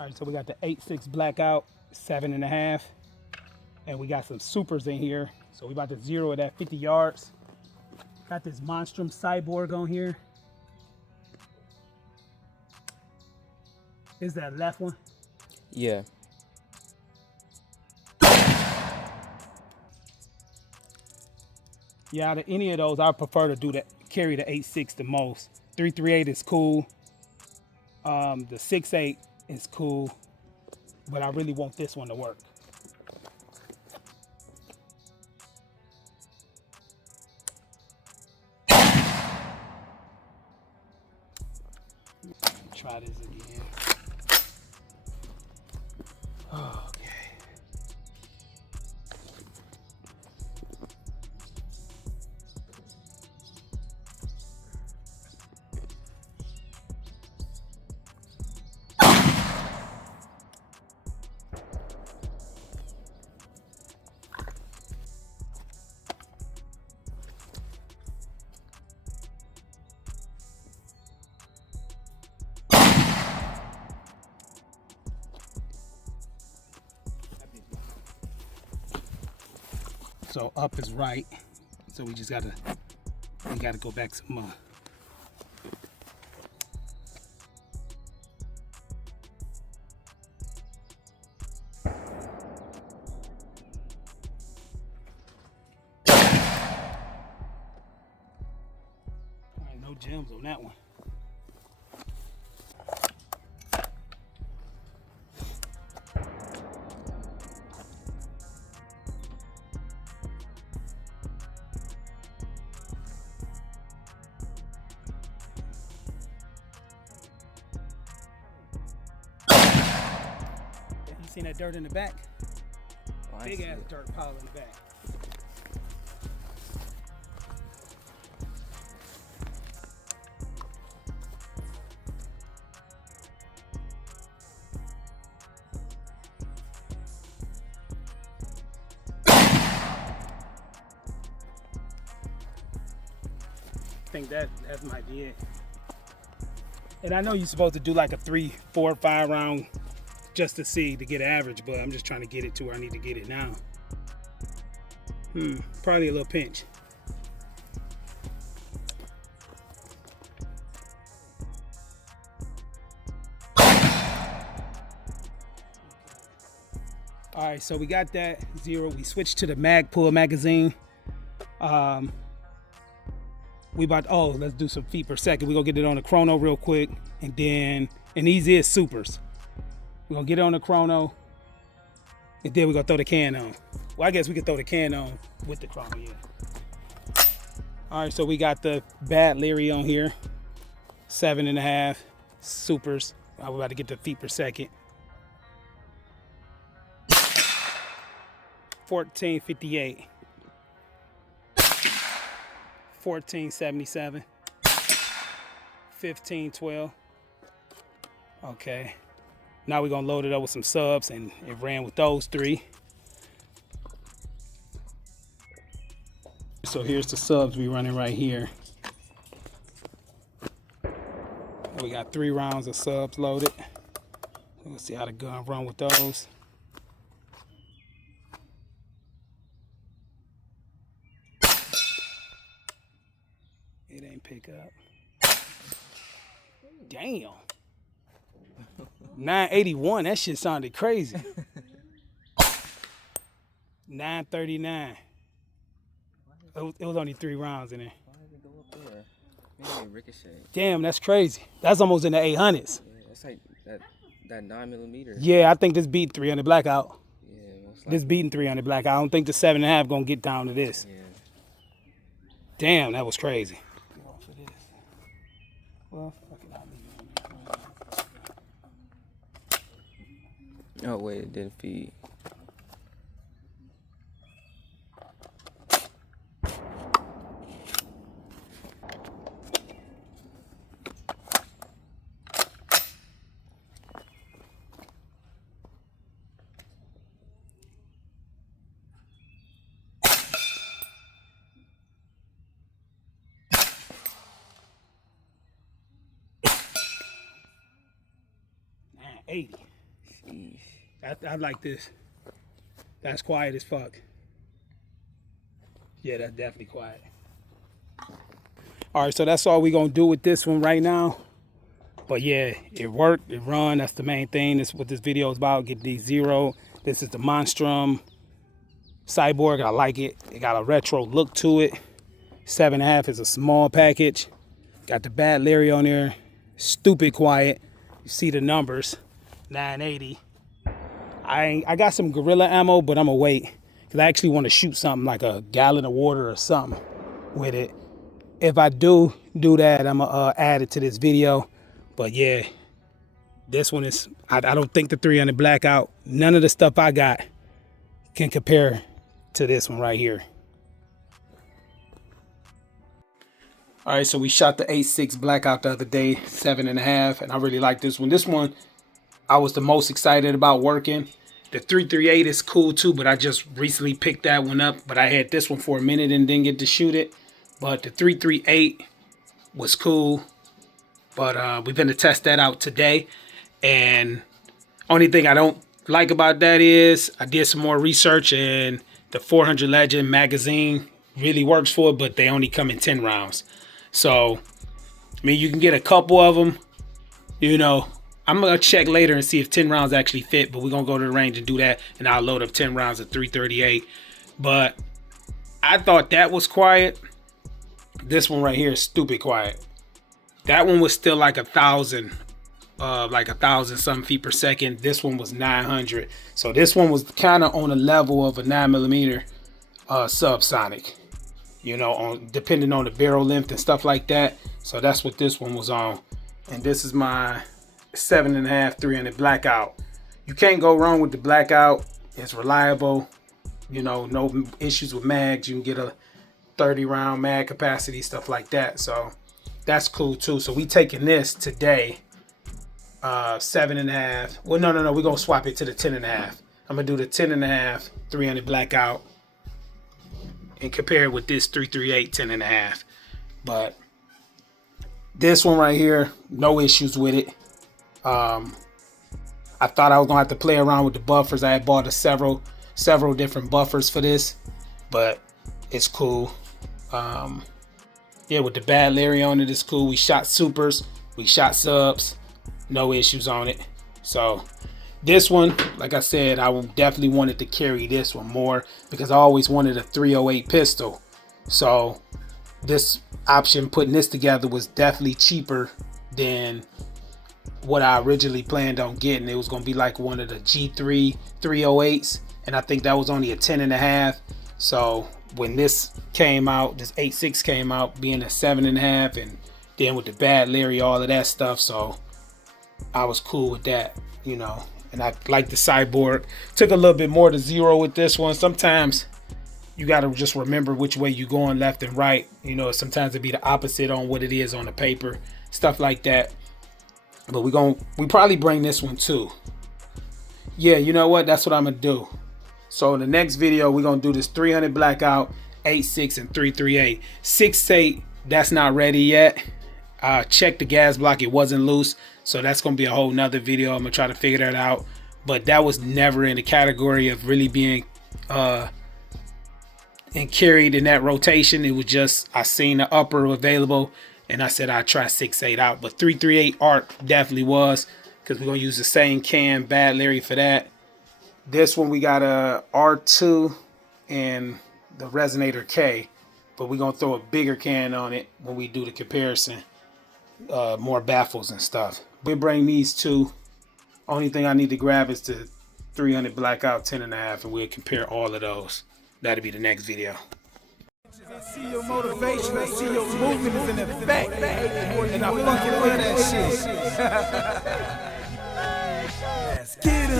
All right, so we got the 8.6 Blackout, 7.5. And we got some supers in here. So we about to zero it at 50 yards. Got this Monstrum cyborg on here. Is that left one? Yeah. Yeah, out of any of those, I prefer to do carry the 8.6 the most. 3.38 is cool. The 6.8 is cool, but I really want this one to work. Try this again. Okay. So up is right. So we just gotta go back some more. All right, no gems on that one. You seen that dirt in the back? Oh, Big ass dirt pile in the back. I think that might be it. And I know you're supposed to do like a 3, 4, 5 round just to see to get average, but I'm just trying to get it to where I need to get it now. Probably a little pinch. All right, so we got that zero. We switched to the Magpul magazine. Let's do some feet per second. We're gonna get it on the chrono real quick, and these is supers. We're gonna get it on the chrono, and then we're gonna throw the can on. Well, I guess we could throw the can on with the chrono, yeah. All right, so we got the Bad Leary on here, 7.5 supers. I'm about to get the feet per second. 1458, 1477, 1512. Okay. Now we're gonna load it up with some subs, and it ran with those 3. So here's the subs we running right here. And we got 3 rounds of subs loaded. Let's see how the gun run with those. It ain't pick up. Damn. 981, that shit sounded crazy. 939. It was only 3 rounds in there. Why did it go up there? Maybe ricochet. Damn, that's crazy. That's almost in the 800s. Yeah, that's like that 9mm. Yeah, I think this beat 300 Blackout. Yeah, most This beating 300 Blackout. I don't think the 7.5 gonna get down to this. Yeah. Damn, that was crazy. Well, fuck it, I'll leave it. Oh wait, it didn't feed. Man, 80. I like this. That's quiet as fuck. Yeah, that's definitely quiet. All right, so that's all we're gonna do with this one right now. But yeah, it worked, it run. That's the main thing. That's what this video is about, getting these zero. This is the Monstrum Cyborg. I like it. It got a retro look to it. 7.5 is a small package. Got the Bad Larry on there. Stupid quiet. You see the numbers. 980. I got some gorilla ammo, but I'm gonna wait because I actually want to shoot something like a gallon of water or something with it. If I do that, I'm gonna add it to this video. But yeah, this one is, I don't think the 300 Blackout, none of the stuff I got can compare to this one right here. All right, so we shot the 8.6 Blackout the other day, 7.5, and I really like this one. This one, I was the most excited about working. The 338 is cool too, but I just recently picked that one up. But I had this one for a minute and didn't get to shoot it. But the 338 was cool. But we're gonna test that out today. And only thing I don't like about that is I did some more research and the 400 Legend magazine really works for it, but they only come in 10 rounds. So, I mean, you can get a couple of them, you know. I'm gonna check later and see if 10 rounds actually fit, but we're gonna go to the range and do that, and I'll load up 10 rounds of 338. But I thought that was quiet. This one right here is stupid quiet. That one was still like 1,000 something feet per second. This one was 900. So this one was kind of on the level of a 9mm subsonic, you know, depending on the barrel length and stuff like that. So that's what this one was on. And this is my 7.5 300 Blackout. You can't go wrong with the Blackout. It's reliable, you know, no issues with mags. You can get a 30 round mag capacity, stuff like that. So that's cool too. So we taking this today, 7.5. Well, no, we're gonna swap it to the 10.5. I'm gonna do the 10.5 300 Blackout and compare it with this 338 10.5. But this one right here, no issues with it. I thought I was gonna have to play around with the buffers. I had bought several different buffers for this, but it's cool. Yeah, with the Bad Larry on it, it's cool. We shot supers, we shot subs, no issues on it. So this one, like I said, I definitely wanted to carry this one more because I always wanted a 308 pistol. So this option, putting this together, was definitely cheaper than what I originally planned on getting. It was going to be like one of the G3 308s, and I think that was only a 10.5. So when this came out, this 8.6 came out, being a 7.5, and then with the Bad Larry, all of that stuff, so I was cool with that, you know. And I like the Cyborg. Took a little bit more to zero with this one. Sometimes you got to just remember which way you're going, left and right. You know, sometimes it'd be the opposite on what it is on the paper, stuff like that. But we probably bring this one too. Yeah, you know what? That's what I'm gonna do. So in the next video, we're gonna do this 300 Blackout, 8.6 and 338. 6.8, that's not ready yet. Check the gas block, it wasn't loose. So that's gonna be a whole nother video. I'm gonna try to figure that out. But that was never in the category of really being and carried in that rotation. It was just, I seen the upper available and I said I'd try 6.8 out. But 338 ARC definitely was, because we're gonna use the same can, Bad Larry, for that. This one we got a R2 and the Resonator K, but we're gonna throw a bigger can on it when we do the comparison. More baffles and stuff. We bring these two. Only thing I need to grab is the 300 Blackout 10.5, and we'll compare all of those. That'll be the next video. I see your motivation, I see your movement is in effect, and I fucking love that shit. Let's get 'em.